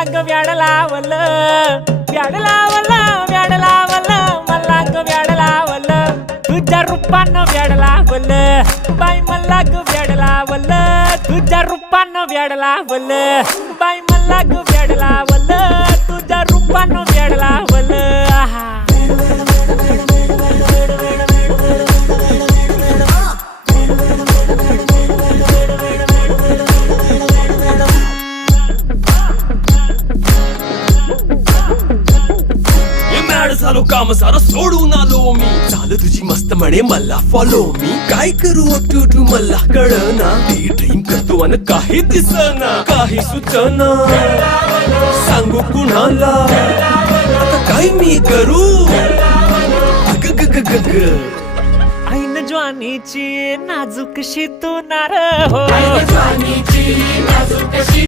मला ग व्याड लावलं व्याड लावलं व्याड लावलं मला ग व्याड लावलं तुझ्या रूपानं व्याड लावलं बाई मला ग व्याड लावलं तुझ्या रूपानं व्याड लावलं बाई मला ग व्याड लावलं तुझ्या रूपानं व्याड लावलं आहा झालो काम सारा सोडून आलो मी झालं तुझी मस्त म्हणे मला फॉलो मी काय करू टू मला कळना ती ड्रीम करतो अन काही दिसना काही सुचना सांगू कुणाला आता काय मी करू ऐन ज्वानीची नाजूकशी तू नार हो